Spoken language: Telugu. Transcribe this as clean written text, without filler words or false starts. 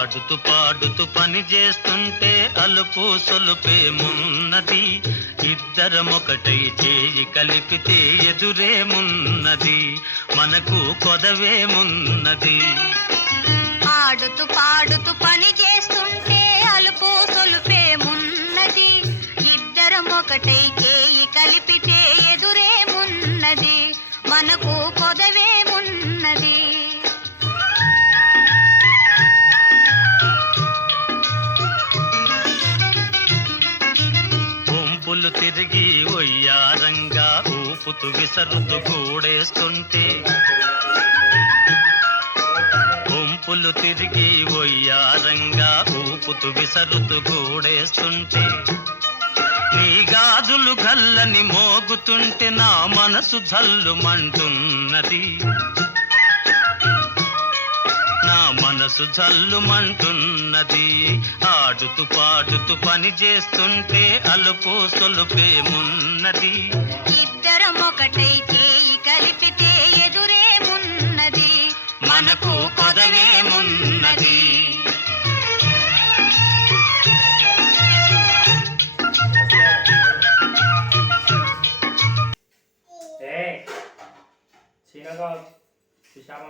ఆడుతూ పాడుతూ పని చేస్తుంటే అలుపు సొలుపేమున్నది, ఇద్దరమొకటై చేయి కలిపితే ఎదురేమున్నది, మనకు కొదవేమున్నది. ఆడుతూ పాడుతూ పని చేస్తుంటే అలుపు సొలుపేమున్నది, ఇద్దరం ఒకటై చేయి కలిపితే ఎదురేమున్నది, మనకు కొదవేమున్నది. గుంపులు తిరిగి ఒయ్యారంగా ఊపుతూ విసరుతూ గూడేస్తుంటే, గుంపులు తిరిగి ఒయ్యారంగా ఊపుతూ విసరుతూ గూడేస్తుంటే, నీ గాజులు గల్లని మోగుతుంటే నా మనసు జల్లుమంటున్నది, నా మనసు జల్లుమంటున్నది. ఆడుతూ పాడుతూ పని చేస్తుంటే అలుపు సొలుపేమున్నది, ఇద్దరం ఒకటై చేయి కలిపితే ఎదురేమున్నది, మనకు కొదవేమున్నది. చిన్నగా విశాఖ